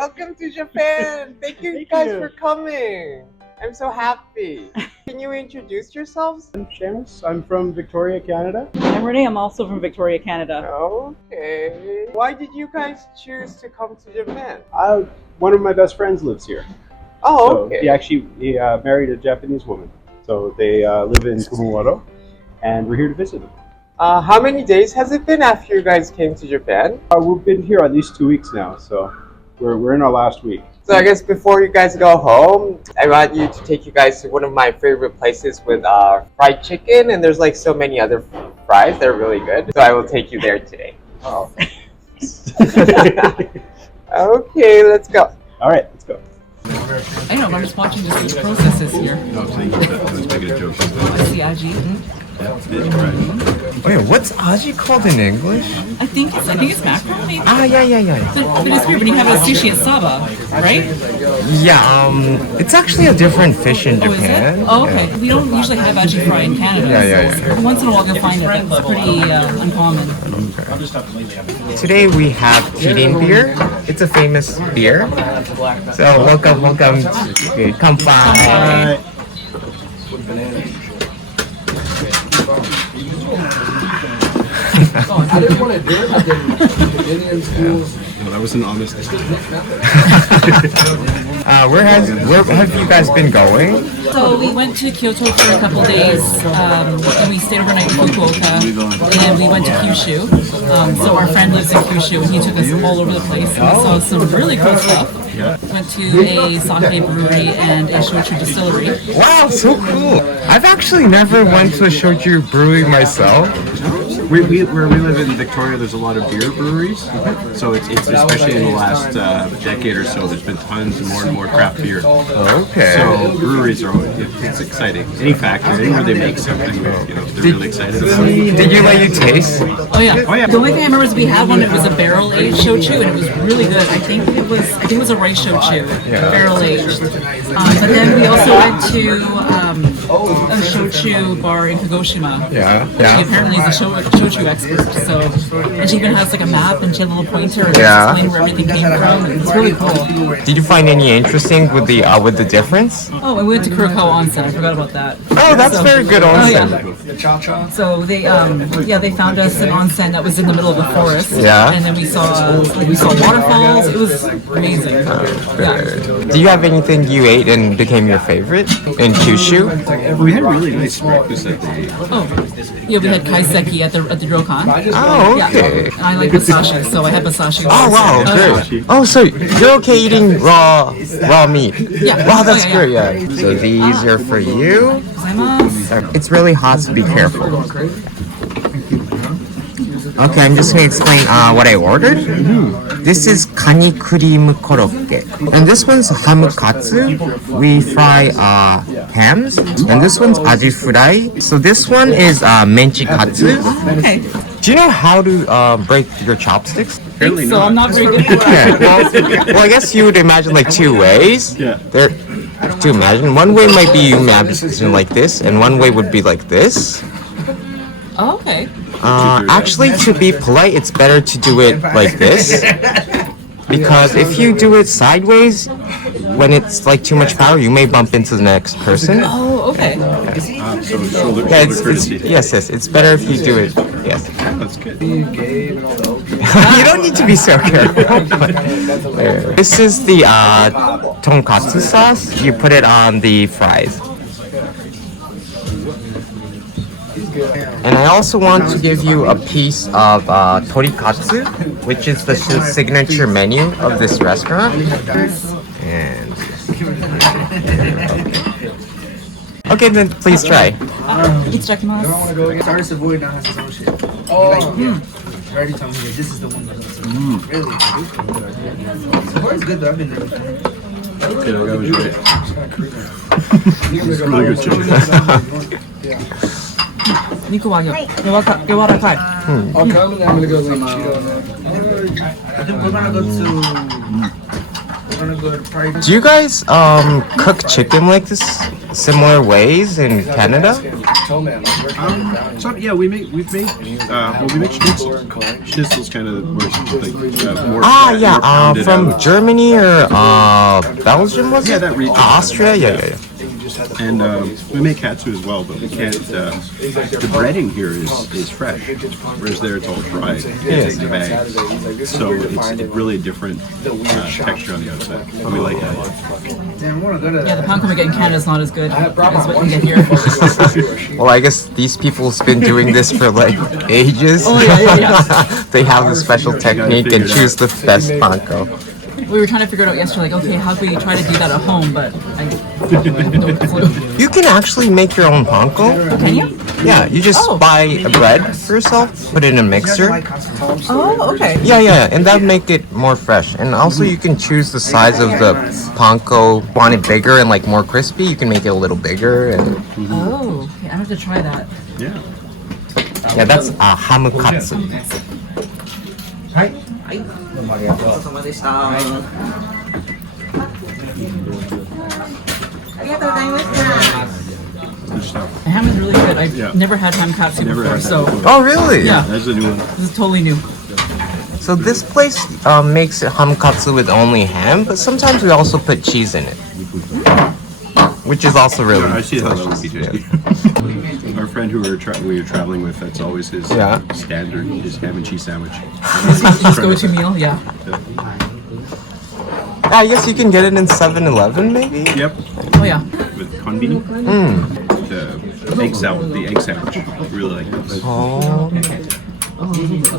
Welcome to Japan. Thank you guys for coming. I'm so happy. Can you introduce yourselves? I'm Seamus. I'm from Victoria, Canada. I'm Renee. I'm also from Victoria, Canada. Okay. Why did you guys choose to come to Japan? One of my best friends lives here. Oh, okay. He married a Japanese woman. So they live in Kumawaro, and we're here to visit them. How many days has it been after you guys came to Japan? We've been here at least 2 weeks now, so we're in our last week. So I guess before you guys go home, I want you to take you guys to one of my favorite places with fried chicken, and there's like so many other fries. They're really good. So I will take you there today. Oh. Okay, let's go. All right, let's go. I know, but I'm just watching to see the processes here. No, so you was making a joke. I see aji. Wait, what's aji called in English? I think it's mackerel, maybe. Ah, yeah. But it's weird when you have a sushi at Saba, right? Yeah, it's actually a different fish in Oh, is Japan. it? Oh, okay. We don't usually have aji fry in Canada. Yeah. So once in a while you'll find it. It's pretty uncommon. Today we have Kirin beer. It's a famous beer. So welcome. Kanpai. I didn't want to do it, but then Indian schools. No, that was an honest. Where have you guys been going? So we went to Kyoto for a couple days, and we stayed overnight in Fukuoka, and we went to Kyushu. So our friend lives in Kyushu, and he took us all over the place, and we saw some really cool stuff. Went to a sake brewery and a shochu distillery. Wow, so cool! I've actually never went to a shochu brewery myself. Where we live in Victoria, there's a lot of beer breweries. So it's especially in the last decade or so, there's been tons and more craft beer. Okay. So breweries are it's exciting. Any factory, anywhere they make something, they're really excited about it. Did you let you taste? Oh yeah. The only thing I remember is we had one. It was a barrel aged shochu, and it was really good. I think it was a rice shochu, barrel aged. But then we also went to a shochu bar in Kagoshima. Yeah. She apparently is a shochu expert. So, and she even has like a map, and she had a little pointer and explain where everything came from. And it's really cool. Did you find any interesting with the difference? Oh, and we went to Kurokawa Onsen. I forgot about that. Oh, that's very good onsen. So they they found us an onsen that was in the middle of the forest. Yeah. And then we saw waterfalls. It was amazing. Do you have anything you ate and became your favorite in Kyushu? We had really nice breakfast at the We had kaiseki at the ryokan. Oh, okay. And I like masashi, so I had masashi. Oh, wow, great. Oh, so you're okay eating raw meat? Yeah. Wow, that's yeah. great, yeah. So these are for you. It's really hot, so be careful. Okay, I'm just going to explain what I ordered. This is kani cream korokke. And this one's ham katsu. We fry hams. And this one's aji fry. So this one is menchi katsu. Okay. Do you know how to break your chopsticks? So I'm not very good at Yeah, well, I guess you would imagine like two ways. Yeah. To imagine. One way might be you imagine like this, and one way would be like this. Oh, okay. Actually, to be polite, it's better to do it like this. Because if you do it sideways, when it's like too much power, you may bump into the next person. Oh, okay. Yes, it's better if you do it. Yes. That's good. You don't need to be so careful. This is the tonkatsu sauce. You put it on the fries. And I also want to give you a piece of torikatsu, which is the signature menu of this restaurant. And okay, then please try. Itadakimasu. Already told me that this is the one that's really so it's good though. I've been there before. Okay, that was right. It's really good chicken. 肉は柔らかい。I'm gonna go like I think we're gonna go to Pride. Do you guys cook chicken like this similar ways in Canada? told me, I'm like, we're trying to get down. So yeah, we make schnitzel. Schnitzel's kind of more. Yeah. From Germany or Belgium, was it? Yeah, that region. Austria, yeah. And we make Catu as well, but we can't. The breading here is fresh, whereas there it's all dried in the bag. So it's really a different texture on the outside. And we like that. Damn, I want to go to Yeah, the Panko we get in Canada is not as good as what you get here. Well, I guess these people's been doing this for like ages. Oh, yeah. They have a special technique and choose the best panko. We were trying to figure it out yesterday, like, okay, how can we try to do that at home, but I have no clue. You can actually make your own panko. Can you? Yeah, you just buy a bread for yourself, put it in a mixer. Oh, okay. Yeah, and that'll make it more fresh. And also you can choose the size of the panko. Want it bigger and like more crispy, you can make it a little bigger. And Oh, okay, I have to try that. Yeah. yeah, that's a hamukatsu. Good stuff. The ham is really good. I've Yeah. never had ham katsu Never before, had so that. Oh, really? yeah, That's a new one. this is totally new. So this place makes it hamukatsu with only ham, but sometimes we also put cheese in it, which is also really I see how that would be delicious. tasty. Our friend who we were traveling with, that's always his standard, his ham and cheese sandwich. Just go-to meal, yeah. Yeah, I guess you can get it in 7-Eleven, maybe? Yep. Oh yeah. With konbini. The egg salad, the egg sandwich. Really like this. Oh.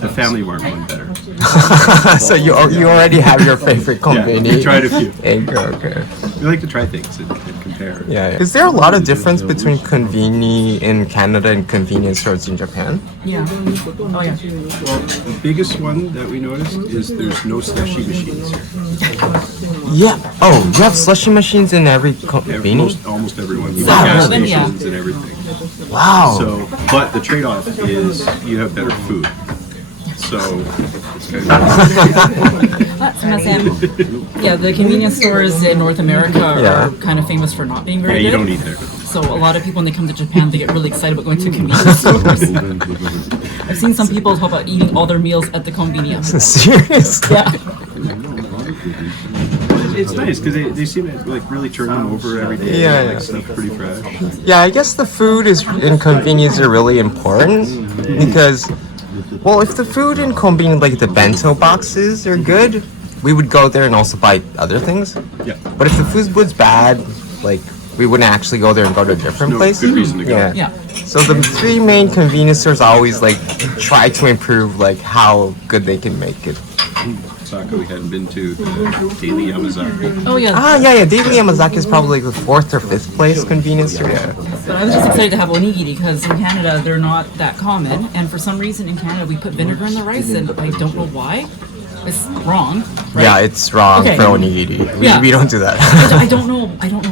The family mart one better. So you already have your favorite konbini. Yeah, we tried a few. Egg, okay. We like to try things and compare. Yeah. Is there a lot of difference between konbini in Canada and convenience stores in Japan? Yeah. Oh yeah. The biggest one that we noticed is there's no slushy machines here. Yeah. Oh, you have slushy machines in every Yeah, konbini? almost everyone. Even Wow. gas Yeah. stations and everything. Wow. So, but the trade-off is you have better food. So it's kind of Yeah, the convenience stores in North America Yeah. are kind of famous for not being yeah, very you good. don't eat there. So a lot of people, when they come to Japan, they get really excited about going to convenience stores. I've seen some people talk about eating all their meals at the convenience. Seriously? Yeah. It's nice because they seem to like really turn them over every day. Yeah, Like yeah. stuff pretty fresh. Yeah, I guess the food is in convenience are really important because, well, if the food in konbini, like the bento boxes, are good, we would go there and also buy other things. Yeah. But if the food was bad, like we wouldn't actually go there and go to a different No place. good reason to go. Yeah. Yeah. So the three main convenience stores always like try to improve like how good they can make it. Osaka, we hadn't been to the Daily Yamazaki. Oh yeah. Yeah. Daily Yamazaki is probably like the 4th or 5th place convenience store. Yeah. But I was just excited to have onigiri because in Canada they're not that common, and for some reason in Canada we put vinegar in the rice, and I don't know why. It's wrong. Right? Yeah, it's wrong Okay. for onigiri. Yeah. We don't do that. I don't know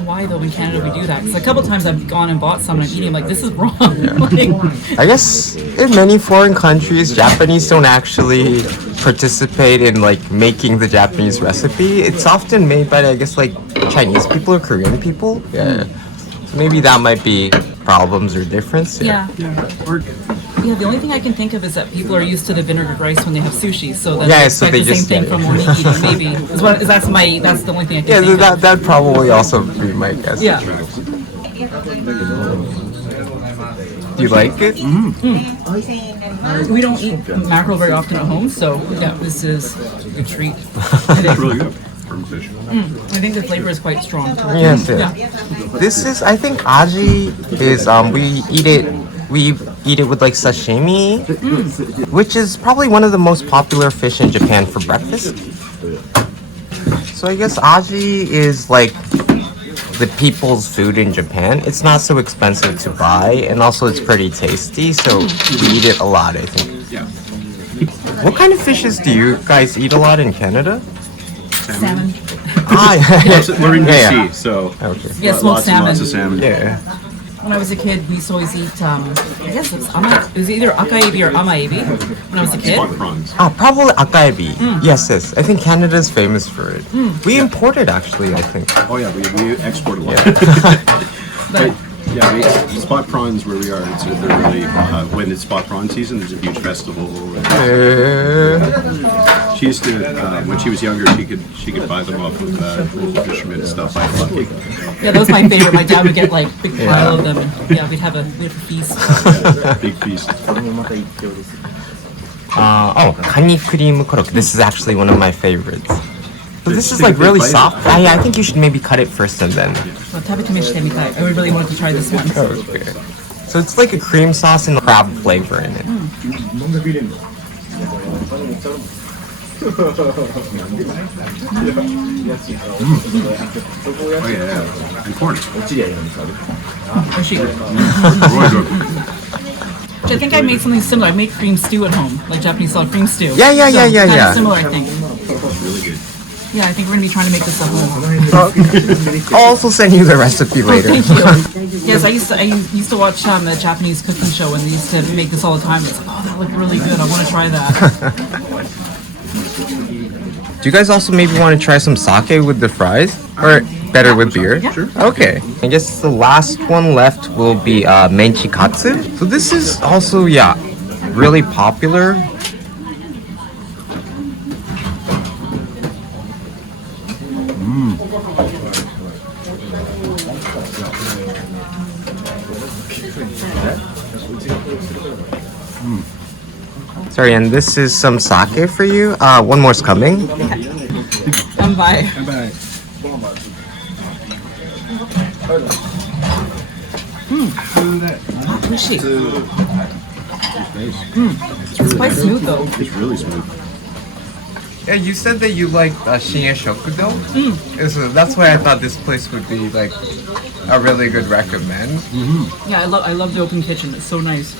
why though in Canada we do that. Because a couple times I've gone and bought some and I'm eating, I'm like, this is wrong. Like, I guess in many foreign countries, Japanese don't actually participate in like making the Japanese recipe. It's often made by I guess like Chinese people or Korean people. Yeah. So maybe that might be problems or difference. yeah. Or Yeah, the only thing I can think of is that people are used to the vinegared rice when they have sushi, so then Yeah, they so expect they the same just- thing yeah. from onigiri, maybe. That's the only thing I can Yeah, think of. that'd probably also be my guess. Yeah. Do you like it? We don't eat mackerel very often at home, so yeah, this is a good treat. it's really good. Firm fish. I think the flavor is quite strong. Yes, Yeah. This is, I think, aji is we eat it with like sashimi, which is probably one of the most popular fish in Japan for breakfast. So I guess aji is like the people's food in Japan. It's not so expensive to buy, and also it's pretty tasty, so we eat it a lot, I think. Yeah. What kind of fishes do you guys eat a lot in Canada? Salmon. We're in BC, Yeah. so Okay. Yeah, smoked lots and lots salmon. of salmon. Yeah. When I was a kid, we used to always eat, I guess it was either akaebi or amaebi when I was a kid. Spot prawns. Probably akaebi. Yes. I think Canada is famous for it. We import it actually, I think. Oh yeah, we export a lot. But Yeah, spot prawns where we are. They're really when it's spot prawn season. There's a huge festival. She used to when she was younger. She could buy them off of local fishermen and stuff like that. Yeah, that was my favorite. My dad would get like big pile of them, and yeah, we'd have a feast. Big feast. Oh, kani cream korokke. This is actually one of my favorites. So this is like really soft. I think you should maybe cut it first and then. I really wanted to try this one. Okay. So it's like a cream sauce and crab flavor in it. Oh yeah. And corn. I think I made something similar. I made cream stew at home, like Japanese style cream stew. Yeah. Kind of similar, I think. It's really good. Yeah, I think we're gonna be trying to make this at home. I'll also send you the recipe later. Thank you. Yes, I used to watch the Japanese cooking show, and they used to make this all the time. It's like, oh, that looked really good. I want to try that. Do you guys also maybe want to try some sake with the fries? Or better with beer? Yeah. Sure. Okay. I guess the last one left will be menchikatsu. So this is also, really popular. Sorry, and this is some sake for you. One more's coming. Bye. Bye. Fishy. It's quite smooth though. It's really smooth. Yeah, you said that you like Shinya Shokudo. So that's why I thought this place would be like a really good recommend. Yeah, I love the open kitchen. It's so nice.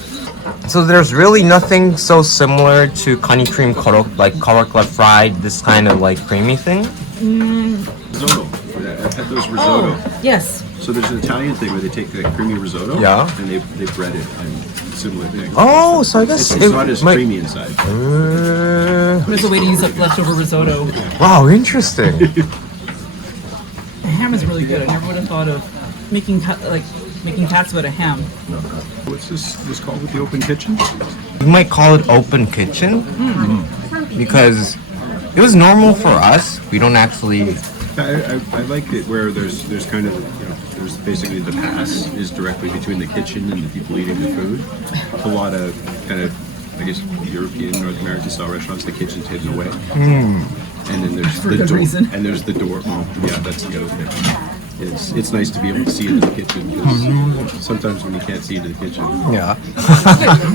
So there's really nothing so similar to kani cream korokke, like korokke fried, this kind of like creamy thing. Risotto. I've had those risotto. Oh, yes. So there's an Italian thing where they take the creamy risotto and they bread it and similar thing. Oh, so I guess it's not as creamy inside. There's a way to use up leftover risotto. Wow, interesting. The ham is really good. I never would have thought of making katsu out of ham. What's this called with the open kitchen? You might call it open kitchen because it was normal for us. We don't actually. I like it where there's kind of there's basically the pass is directly between the kitchen and the people eating the food. A lot of kind of I guess European, North American style restaurants, the kitchen's hidden away. And then there's the door. And there's the door. Oh, yeah, that's the other thing. It's nice to be able to see into the kitchen because sometimes when you can't see into the kitchen. Yeah.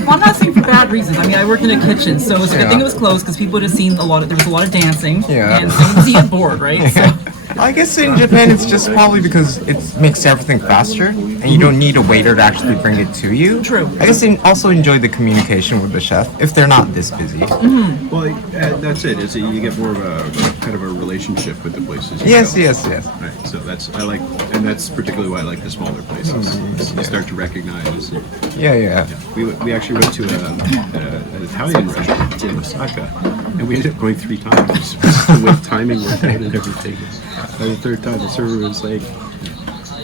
Well, I'm not saying for bad reasons. I mean, I worked in a kitchen, so it's a good thing it was closed because people would have seen there was a lot of dancing. Yeah. And so you get bored, right? So. I guess in Japan it's just probably because it makes everything faster and you don't need a waiter to actually bring it to you. True. I guess they also enjoy the communication with the chef if they're not this busy. Well, that's it. You get more of a kind of a relationship with the places. Yes. Right. So that's particularly why I like the smaller places. You start to recognize. Yeah. We actually went to an Italian restaurant in Osaka, and we ended up going 3 times. The way timing worked out and everything. By the 3rd time, the server was like,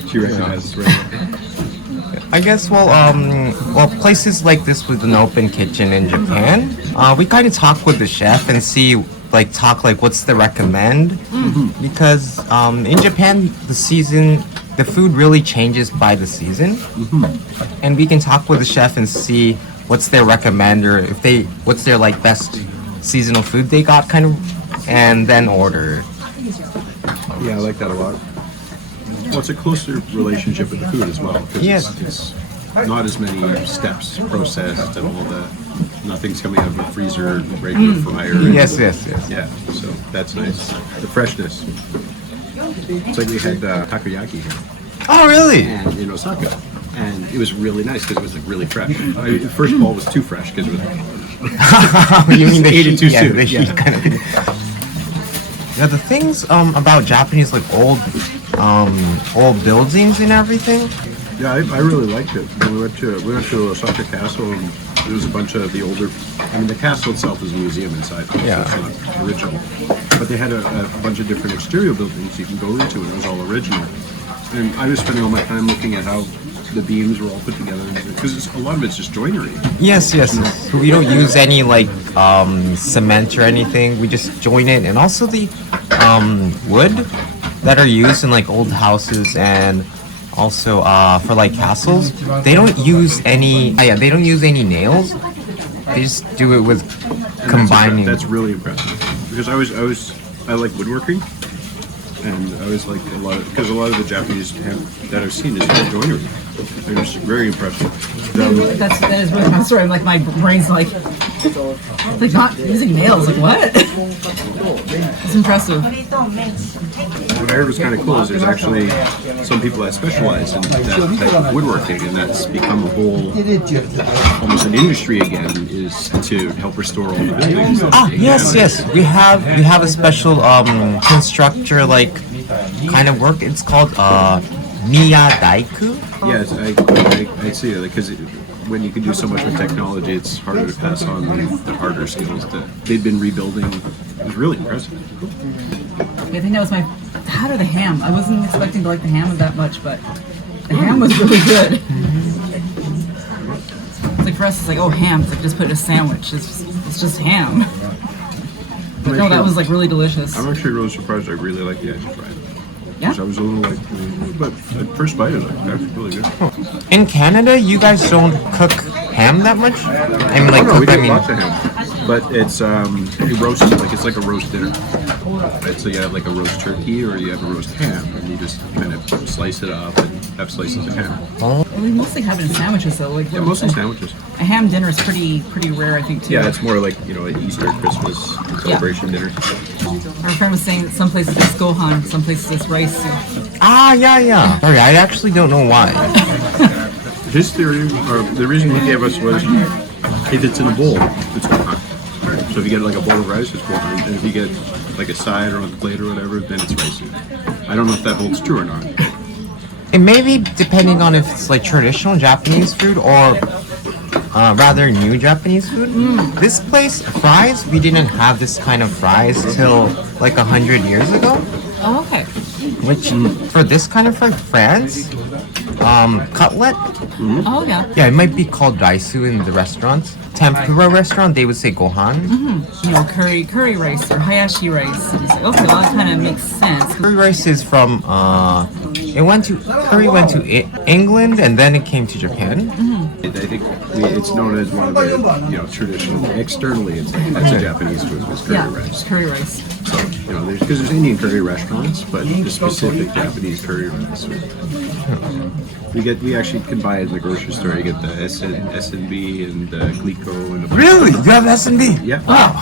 she recognized us right. I guess places like this with an open kitchen in Japan, we kind of talk with the chef and see what's the recommend because in Japan the food really changes by the season, and we can talk with the chef and see what's their recommend or what's their best seasonal food they got and then order. Yeah, I like that a lot. Well, it's a closer relationship with the food as well. It's not as many steps processed and all that. Nothing's coming out of a freezer, regular fryer. Yes. Yeah, so that's nice. The freshness. It's like we had takoyaki here. Oh, really? And in Osaka. And it was really nice because it was really fresh. The first bowl was too fresh because it was... You mean the ate it too heat? soon. The heat kind of thing. Yeah, the things about Japanese old buildings and everything. Yeah, I really liked it. We went to Osaka Castle and there was a bunch of the older. I mean, the castle itself is a museum inside. So it's not original, but they had a bunch of different exterior buildings you can go into, and it was all original. And I was spending all my time looking at how the beams were all put together because a lot of it's just joinery. Yes. We don't use any like cement or anything. We just join it, and also the wood that are used in like old houses and also for like castles. They don't use any. They don't use any nails. They just do it with combining. That's really impressive because I like woodworking. And I was like a lot of the Japanese that I've seen is joinery. They're just very impressive. That is really my story. I'm like, my brain's like not using nails. Like what? It's impressive. What I heard was kind of cool is there's actually some people that specialize in that type of woodworking, and that's become a whole, almost an industry again, is to help restore all the buildings. Yes. We have a special constructor like kind of work. It's called Miyadaiku. Yes, I see that because when you can do so much with technology, it's harder to pass on the harder skills that they've been rebuilding. It was really impressive. I think that was that or the ham. I wasn't expecting to like the ham that much, but the ham was really good. It's like for us, it's like, oh, ham. It's like just put in a sandwich. It's just ham. But no, that was like really delicious. I'm actually really surprised. I really like the Asian fried. Yeah. I was a little like, but at first bite of it, that's really good. In Canada, you guys don't cook ham that much? I mean, like, No, we cook, I do mean, lots of ham, but it's roasted, like it's like a roast dinner. Right? So you have like a roast turkey or you have a roast ham, and you just kind of slice it up and have slices of ham. We mostly have it in sandwiches though. Like, Yeah, mostly sandwiches. a ham dinner is pretty rare, I think, too. Yeah, it's more like, an Easter, Christmas celebration dinner. Our friend was saying that some places it's gohan, some places it's rice soup. yeah. Sorry, I actually don't know why. His theory, or the reason he gave us was, if it's in a bowl, it's gohan. So if you get like a bowl of rice, it's gohan. And if you get like a side or on the plate or whatever, then it's rice soup. I don't know if that holds true or not. It may be depending on if it's like traditional Japanese food or rather new Japanese food. This place, fries, we didn't have this kind of fries till like 100 years ago. Oh, okay. Which, for this kind of fry, France, cutlet, Oh, yeah. yeah, it might be called raisu in the restaurants. Tempura restaurant, they would say gohan. You know, curry rice or hayashi rice. It's like, okay, well, that kind of makes sense. Curry rice is from, curry went to England and then it came to Japan. I think it's known as one of the, traditional, externally, it's a Japanese food, it's curry Yeah, rice. curry rice. So, because there's Indian curry restaurants, but the specific Japanese curry rice. We actually can buy it in the grocery store. You get the S&B and Glico and Really? You have S&B? Yeah. Wow. I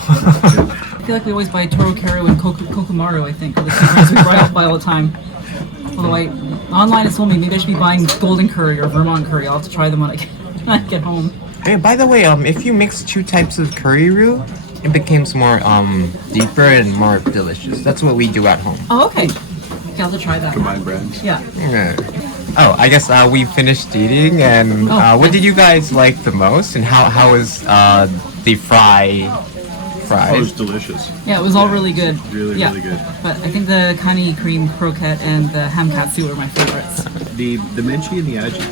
feel like we always buy Toro Karo and Kokumaru, I think. Those are the ones we buy all the time. Although online it's told me maybe I should be buying golden curry or Vermont curry. I'll have to try them when I get home. Hey, by the way, if you mix two types of curry roux, it becomes more deeper and more delicious. That's what we do at home. Oh, okay. Okay, I'll have to try that. Combined brands. Yeah. Yeah. Oh, I guess we finished eating, and what did you guys like the most, and how was the fries? Oh, it was delicious. Yeah, it was all really good. Really, yeah. really good. But I think the kani cream croquette and the ham katsu are my favorites. The menchi and the aji.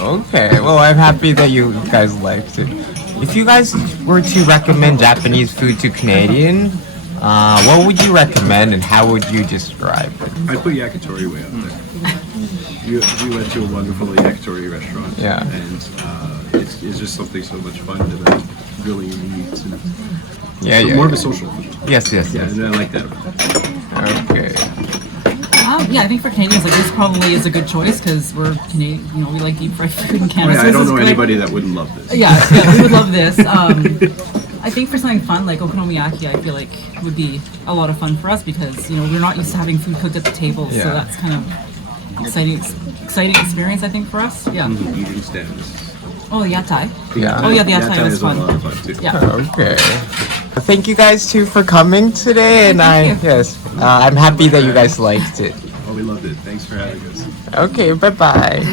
Okay, well, I'm happy that you guys liked it. If you guys were to recommend Japanese food to Canadian, what would you recommend, and how would you describe it? I'd put yakitori way up there. We went to a wonderful yakitori restaurant. Yeah. And it's just something so much fun to grilling meats. And more of a social food. Yes. Yeah, and I like that. Okay. Yeah, I think for Canadians, like this probably is a good choice because we're Canadian. We like deep fried food in Canada. I don't know anybody that wouldn't love this. Yeah, we would love this. I think for something fun like okonomiyaki, I feel like would be a lot of fun for us because we're not used to having food cooked at the table, so that's kind of exciting experience, I think, for us. Yeah. Eating stands. Oh, the yatai. Yeah. Oh, yeah, the yatai was is fun. a lot of fun too. Yeah. Okay. Thank you guys too for coming today, and Thank you. I'm happy that you guys liked it. Oh, we loved it. Thanks for having us. Okay, bye bye.